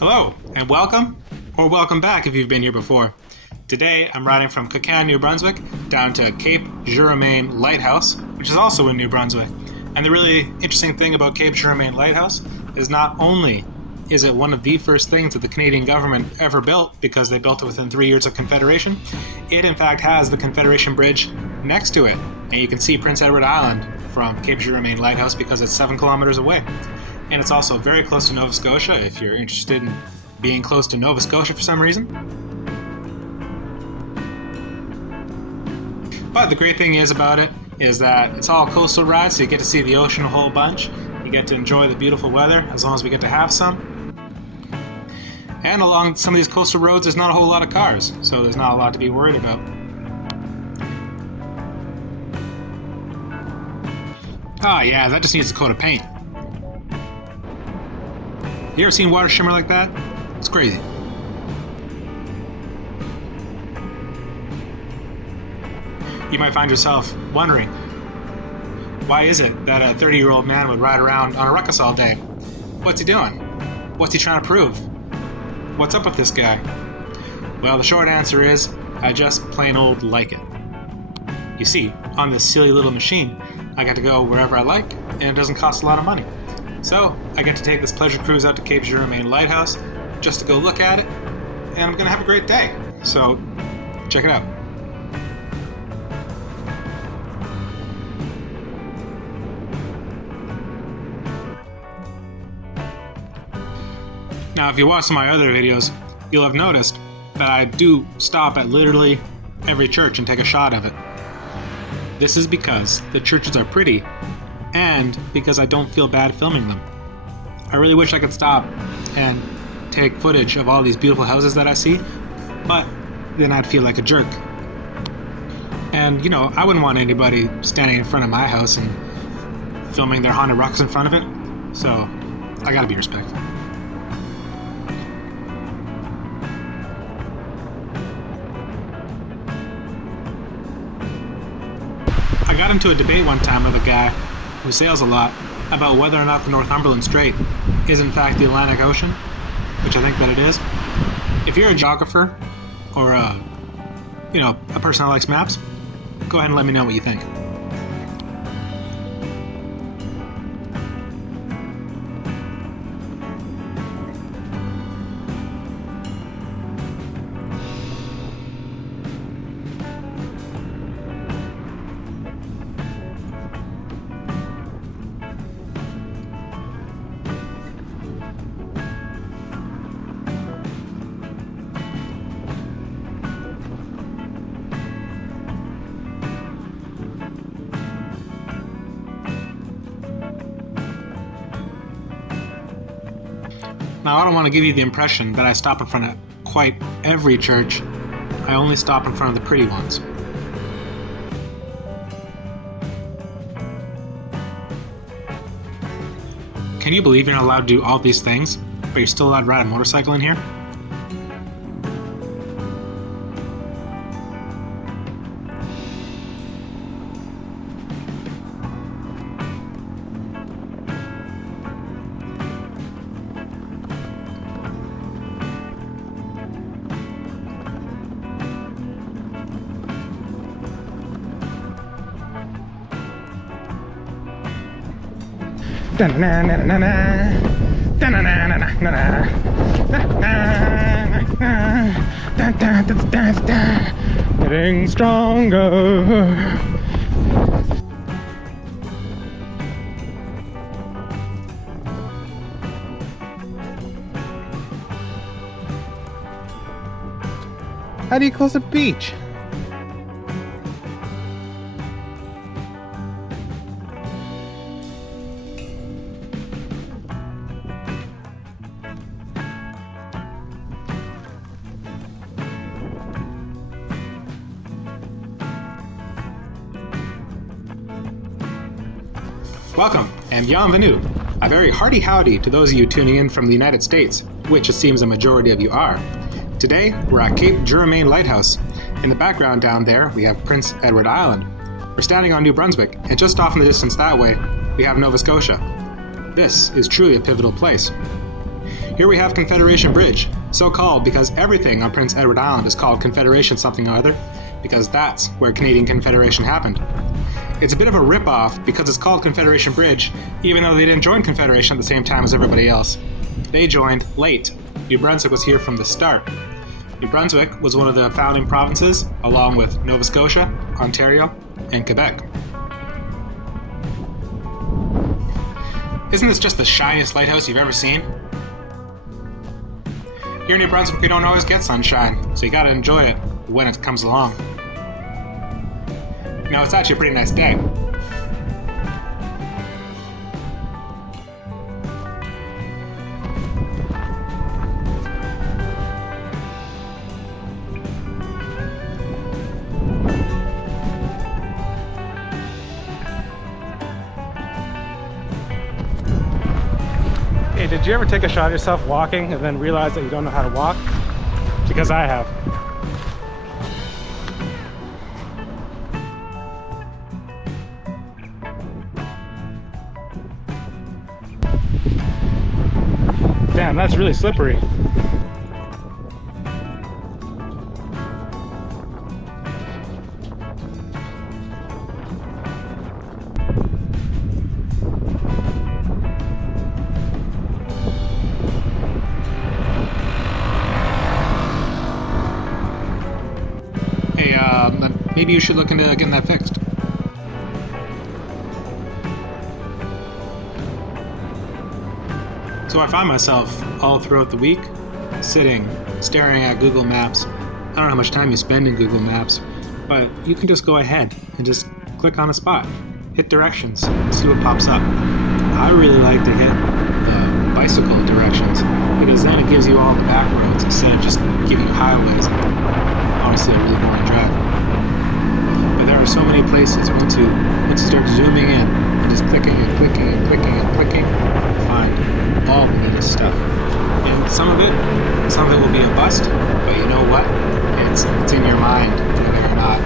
Hello, and welcome, or welcome back if you've been here before. Today, I'm riding from Cape, New Brunswick, down to Cape Jourimain Lighthouse, which is also in New Brunswick. And the really interesting thing about Cape Jourimain Lighthouse is not only is it one of the first things that the Canadian government ever built, because they built it within 3 years of Confederation, it in fact has the Confederation Bridge next to it. And you can see Prince Edward Island from Cape Jourimain Lighthouse because it's 7 kilometers away. And it's also very close to Nova Scotia if you're interested in being close to Nova Scotia for some reason. But the great thing is about it is that it's all coastal rides, so you get to see the ocean a whole bunch. You get to enjoy the beautiful weather, as long as we get to have some. And along some of these coastal roads, there's not a whole lot of cars, so there's not a lot to be worried about. Oh yeah, that just needs a coat of paint. You ever seen water shimmer like that? It's crazy. You might find yourself wondering, why is it that a 30-year-old man would ride around on a Ruckus all day? What's he doing? What's he trying to prove? What's up with this guy? Well, the short answer is, I just plain old like it. You see, on this silly little machine, I get to go wherever I like, and it doesn't cost a lot of money. So, I get to take this pleasure cruise out to Cape Jourimain Lighthouse just to go look at it, and I'm going to have a great day. So, check it out. Now, if you watch some of my other videos, you'll have noticed that I do stop at literally every church and take a shot of it. This is because the churches are pretty, and because I don't feel bad filming them. I really wish I could stop and take footage of all these beautiful houses that I see, but then I'd feel like a jerk. And, you know, I wouldn't want anybody standing in front of my house and filming their Honda Ruckus in front of it, so I gotta be respectful. I got into a debate one time with a guy who sails a lot about whether or not the Northumberland Strait is in fact the Atlantic Ocean, which I think that it is. If you're a geographer or a person that likes maps, go ahead and let me know what you think. Now, I don't want to give you the impression that I stop in front of quite every church. I only stop in front of the pretty ones. Can you believe you're not allowed to do all these things, but you're still allowed to ride a motorcycle in here? Getting stronger. How do you close a beach? Welcome, and bienvenue. A very hearty howdy to those of you tuning in from the United States, which it seems a majority of you are. Today, we're at Cape Jourimain Lighthouse. In the background down there, we have Prince Edward Island. We're standing on New Brunswick, and just off in the distance that way, we have Nova Scotia. This is truly a pivotal place. Here we have Confederation Bridge, so called because everything on Prince Edward Island is called Confederation something or other, because that's where Canadian Confederation happened. It's a bit of a rip-off because it's called Confederation Bridge, even though they didn't join Confederation at the same time as everybody else. They joined late. New Brunswick was here from the start. New Brunswick was one of the founding provinces, along with Nova Scotia, Ontario, and Quebec. Isn't this just the shiniest lighthouse you've ever seen? Here in New Brunswick, we don't always get sunshine, so you gotta enjoy it when it comes along. Now, it's actually a pretty nice day. Hey, did you ever take a shot of yourself walking and then realize that you don't know how to walk? Because I have. Damn, that's really slippery. Hey, maybe you should look into getting that fixed. So I find myself all throughout the week sitting, staring at Google Maps. I don't know how much time you spend in Google Maps, but you can just go ahead and just click on a spot, hit directions, see what pops up. I really like to hit the bicycle directions because then it gives you all the back roads instead of just giving you highways. Honestly, a really boring drive. But there are so many places once you start zooming in and just clicking and clicking and clicking and clicking, you find all the neatest stuff. And some of it will be a bust, but you know what? It's in your mind whether or not